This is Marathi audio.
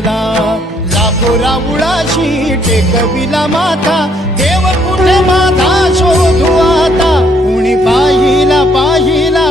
लागला लाखो राऊळाशी टेकविला माथा देव कुठे माझा शोधू आता कुणी पाहिला पाहिला